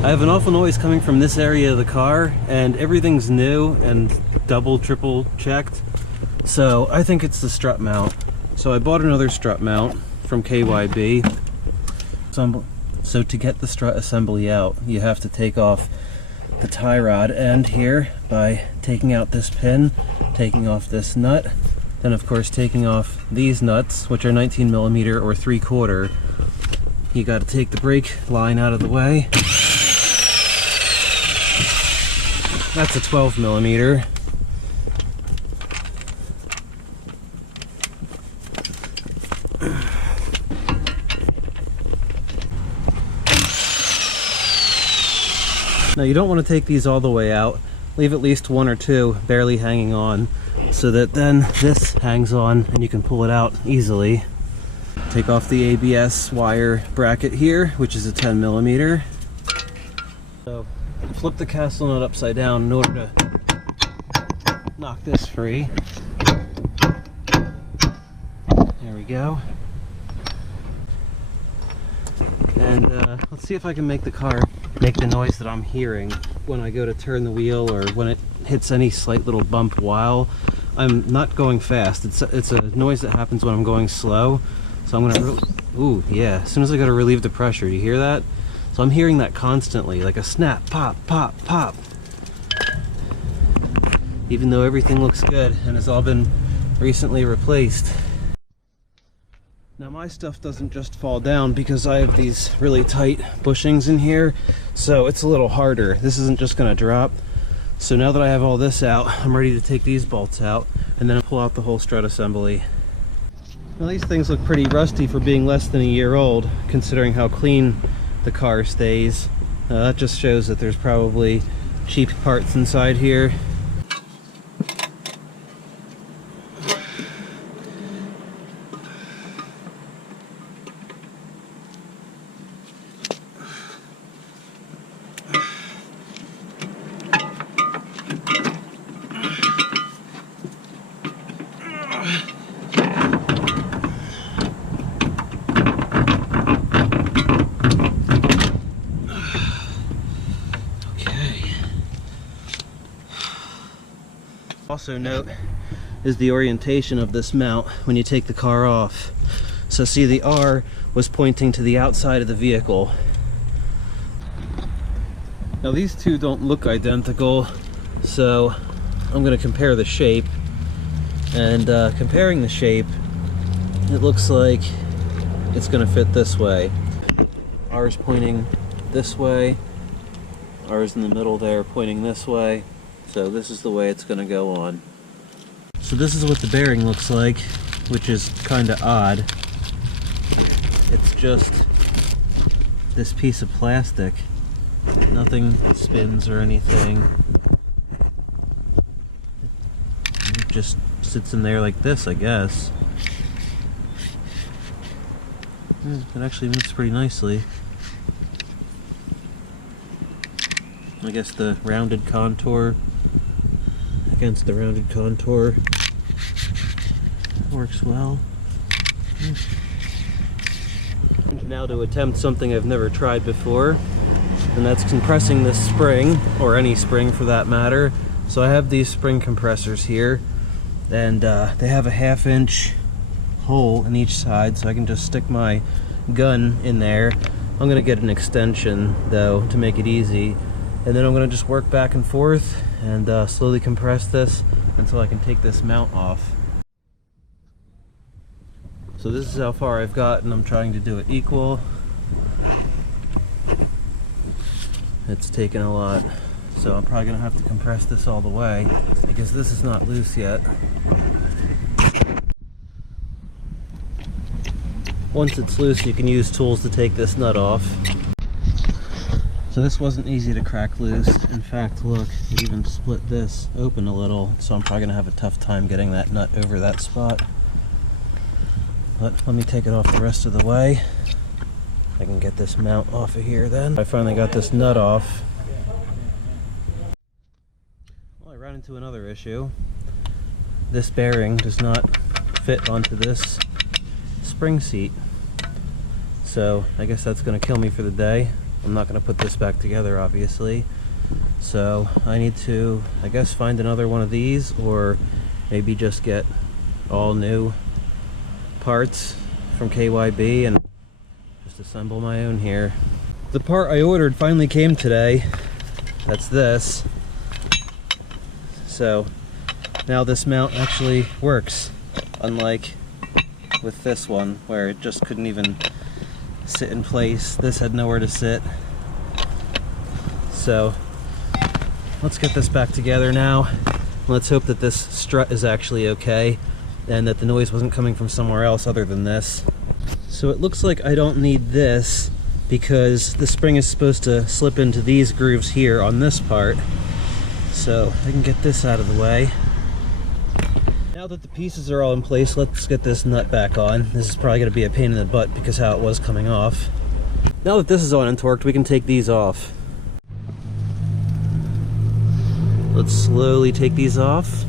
I have an awful noise coming from this area of the car, and everything's new and double, triple checked. So I think it's the strut mount. So I bought another strut mount from KYB. So to get the strut assembly out, you have to take off the tie rod end here by taking out this pin, taking off this nut, then of course taking off these nuts, which are 19mm or 3/4. You got to take the brake line out of the way. That's a 12mm. Now you don't want to take these all the way out. Leave at least one or two barely hanging on, so that then this hangs on and you can pull it out easily. Take off the ABS wire bracket here, which is a 10mm. So flip the castle nut upside down in order to knock this free. There we go. And let's see if I can make the car make the noise that I'm hearing when I go to turn the wheel or when it hits any slight little bump while I'm not going fast. It's a noise that happens when I'm going slow. So I'm gonna, ooh, yeah, as soon as I gotta relieve the pressure, you hear that? So I'm hearing that constantly, like a snap, pop, pop, pop. Even though everything looks good and has all been recently replaced. Now my stuff doesn't just fall down because I have these really tight bushings in here, so it's a little harder. This isn't just gonna drop. So now that I have all this out, I'm ready to take these bolts out and then pull out the whole strut assembly. Now these things look pretty rusty for being less than a year old, considering how clean the car stays. That just shows that there's probably cheap parts inside here. Also note is the orientation of this mount when you take the car off. So see, the R was pointing to the outside of the vehicle. Now these two don't look identical, so I'm going to compare the shape. And comparing the shape, it looks like it's going to fit this way. R is pointing this way, R is in the middle there pointing this way. So this is the way it's going to go on. So this is what the bearing looks like, which is kind of odd. It's just this piece of plastic. Nothing spins or anything. It just sits in there like this, I guess. It actually moves pretty nicely. I guess the rounded contour against the rounded contour works well. Now to attempt something I've never tried before, and that's compressing this spring, or any spring for that matter. So I have these spring compressors here, and they have a 1/2 inch hole in each side, so I can just stick my gun in there. I'm gonna get an extension though to make it easy, and then I'm gonna just work back and forth and slowly compress this until I can take this mount off. So this is how far I've gotten. I'm trying to do it equal. It's taken a lot, so I'm probably gonna have to compress this all the way because this is not loose yet. Once it's loose, you can use tools to take this nut off. So this wasn't easy to crack loose. In fact, look, it even split this open a little, so I'm probably gonna have a tough time getting that nut over that spot. But let me take it off the rest of the way. I can get this mount off of here then. I finally got this nut off. Well, I ran into another issue. This bearing does not fit onto this spring seat. So I guess that's gonna kill me for the day. I'm not going to put this back together, obviously. So I need to, I guess, find another one of these, or maybe just get all new parts from KYB and just assemble my own here. The part I ordered finally came today. That's this. So now this mount actually works, unlike with this one where it just couldn't even sit in place. This had nowhere to sit. So let's get this back together now. Let's hope that this strut is actually okay and that the noise wasn't coming from somewhere else other than this. So it looks like I don't need this because the spring is supposed to slip into these grooves here on this part. So I can get this out of the way. Now that the pieces are all in place, let's get this nut back on. This is probably going to be a pain in the butt because how it was coming off. Now that this is on and torqued, we can take these off. Let's slowly take these off.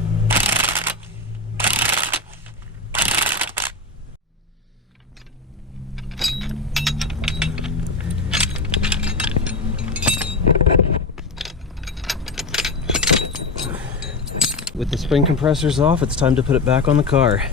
With the spring compressors off, it's time to put it back on the car.